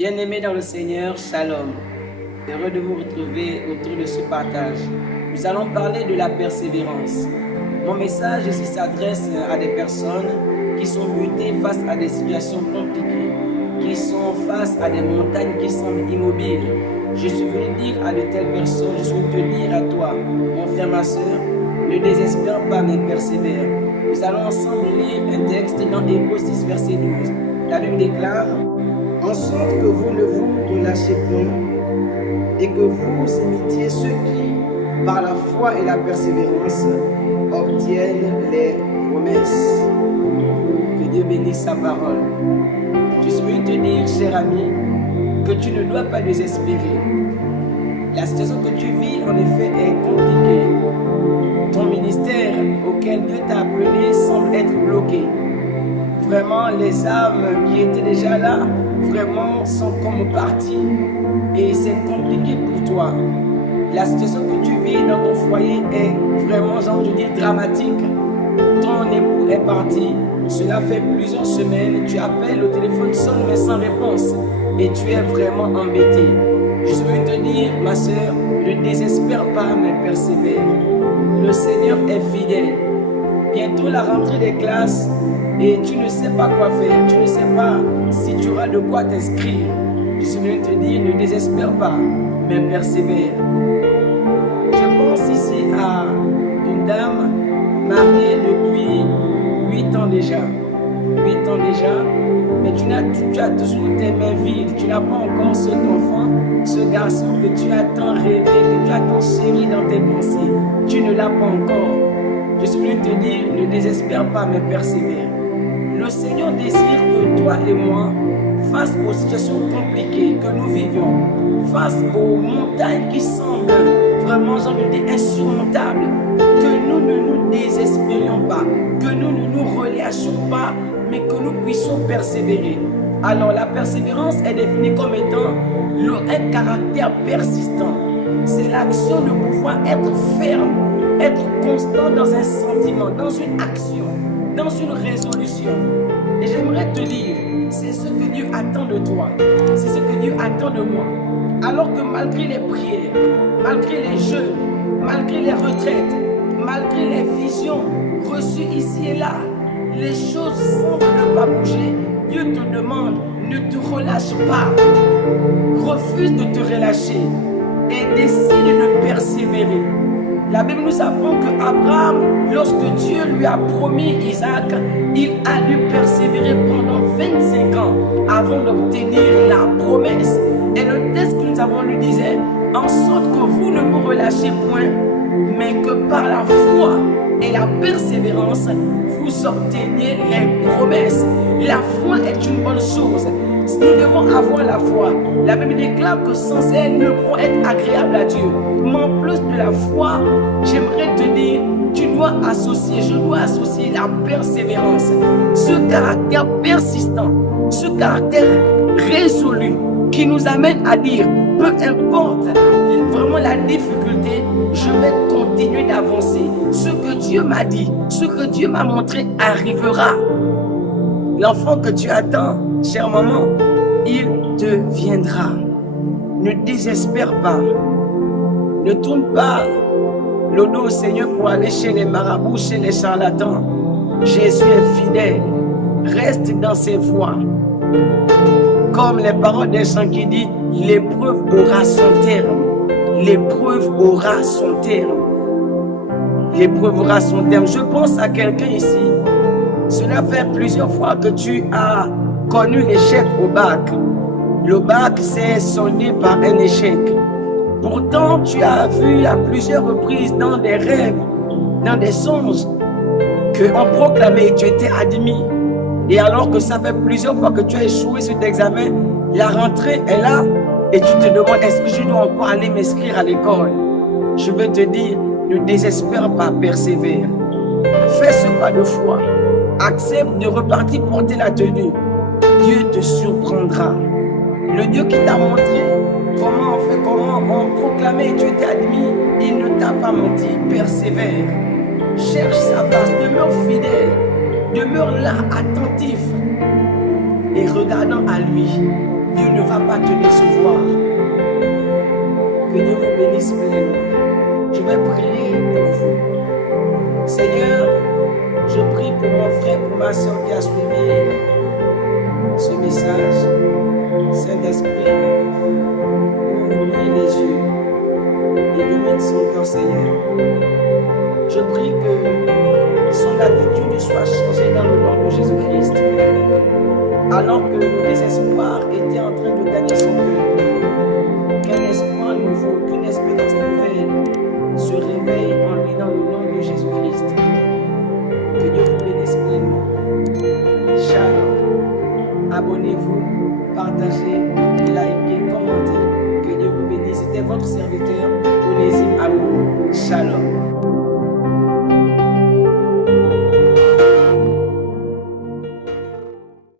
Bien-aimés dans le Seigneur, Shalom. Heureux de vous retrouver autour de ce partage. Nous allons parler de la persévérance. Mon message ici s'adresse à des personnes qui sont butées face à des situations compliquées, qui sont face à des montagnes qui semblent immobiles. Je suis venu dire à de telles personnes, je suis venu te dire à toi, mon frère, ma soeur, ne désespère pas mais persévère. Nous allons ensemble lire un texte dans Hébreux 6, verset 12. La Bible déclare: en sorte que vous ne vous relâchez point et que vous imitiez ceux qui, par la foi et la persévérance, obtiennent les promesses. Que Dieu bénisse sa parole. Je suis venu te dire, cher ami, que tu ne dois pas désespérer. La situation que tu vis, en effet, est compliquée. Ton ministère auquel Dieu t'a appelé semble être bloqué. Vraiment, les âmes qui étaient déjà là, vraiment sont comme parties. Et c'est compliqué pour toi. La situation que tu vis dans ton foyer est vraiment, j'ai envie de dire, dramatique. Ton époux est parti. Cela fait plusieurs semaines. Tu appelles, le téléphone sonne mais sans réponse. Et tu es vraiment embêté. Je veux te dire, ma soeur, ne désespère pas mais persévère. Le Seigneur est fidèle. Bientôt la rentrée des classes et tu ne sais pas quoi faire. Tu ne sais pas si tu auras de quoi t'inscrire. Je suis venu te dire, ne désespère pas, mais persévère. Je pense ici à une dame mariée depuis 8 ans déjà. 8 ans déjà, mais tu as toujours tes mains vides. Tu n'as pas encore cet enfant, ce garçon que tu as tant rêvé, que tu as tant chéri dans tes pensées. Tu ne l'as pas encore. Je suis venu te dire, ne désespère pas, mais persévère. Le Seigneur désire que toi et moi, face aux situations compliquées que nous vivions, face aux montagnes qui semblent vraiment, j'ai envie de dire, insurmontables, que nous ne nous désespérions pas, que nous ne nous relâchions pas, mais que nous puissions persévérer. Alors la persévérance est définie comme étant un caractère persistant. C'est l'action de pouvoir être ferme, être constant dans un sentiment, dans une action, dans une résolution. Et j'aimerais te dire, c'est ce que Dieu attend de toi, c'est ce que Dieu attend de moi. Alors que malgré les prières, malgré les jeûnes, malgré les retraites, malgré les visions reçues ici et là, les choses semblent ne pas bouger. Dieu te demande, ne te relâche pas, refuse de te relâcher et décide de persévérer. La Bible nous apprend qu'Abraham, lorsque Dieu lui a promis Isaac, il a dû persévérer pendant 25 ans avant d'obtenir la promesse. Et le texte que nous avons lu disait, en sorte que vous ne vous relâchez point, mais que par la foi et la persévérance, vous obteniez les promesses. La foi est une bonne chose. Nous devons avoir la foi. La Bible déclare que sans elle, nous ne pouvons être agréables à Dieu. Mais en plus de la foi, j'aimerais te dire, je dois associer la persévérance. Ce caractère persistant, ce caractère résolu qui nous amène à dire, peu importe vraiment la difficulté, je vais continuer d'avancer. Ce que Dieu m'a dit, ce que Dieu m'a montré arrivera. L'enfant que tu attends, chère maman, il te viendra. Ne désespère pas. Ne tourne pas le dos au Seigneur pour aller chez les marabouts, chez les charlatans. Jésus est fidèle. Reste dans ses voies. Comme les paroles des chants qui disent, l'épreuve aura son terme. L'épreuve aura son terme. L'épreuve aura son terme. Je pense à quelqu'un ici. Cela fait plusieurs fois que tu as connu l'échec au bac. Le bac s'est soldé par un échec. Pourtant, tu as vu à plusieurs reprises dans des rêves, dans des songes, qu'on proclamait que tu étais admis. Et alors que ça fait plusieurs fois que tu as échoué sur tes examens, la rentrée est là et tu te demandes, est-ce que je dois encore aller m'inscrire à l'école? Je veux te dire, ne désespère pas, persévère. Fais ce pas de foi. Accepte de repartir porter la tenue. Dieu te surprendra. Le Dieu qui t'a montré comment on proclamait que tu étais admis, il ne t'a pas menti. Persévère. Cherche sa face, demeure fidèle. Demeure là, attentif. Et regardant à lui, Dieu ne ne va pas te décevoir. Que Dieu vous bénisse pleinement. Je vais prier pour vous. Seigneur, je prie pour mon frère, pour ma soeur qui a suivi ce message. Saint-Esprit, ouvre-lui les yeux. Illumine son cœur, Seigneur. Je prie que son attitude soit changée dans le nom de Jésus-Christ. Alors que le désespoir était en train de gagner son cœur, qu'un espoir nouveau, qu'une espérance nouvelle se réveille en lui dans le nom de Jésus-Christ. Que Dieu vous bénisse pleinement. Shalom. Abonnez-vous, partagez, likez, commentez. Que Dieu vous bénisse. C'était votre serviteur, Onésime Amour. Shalom.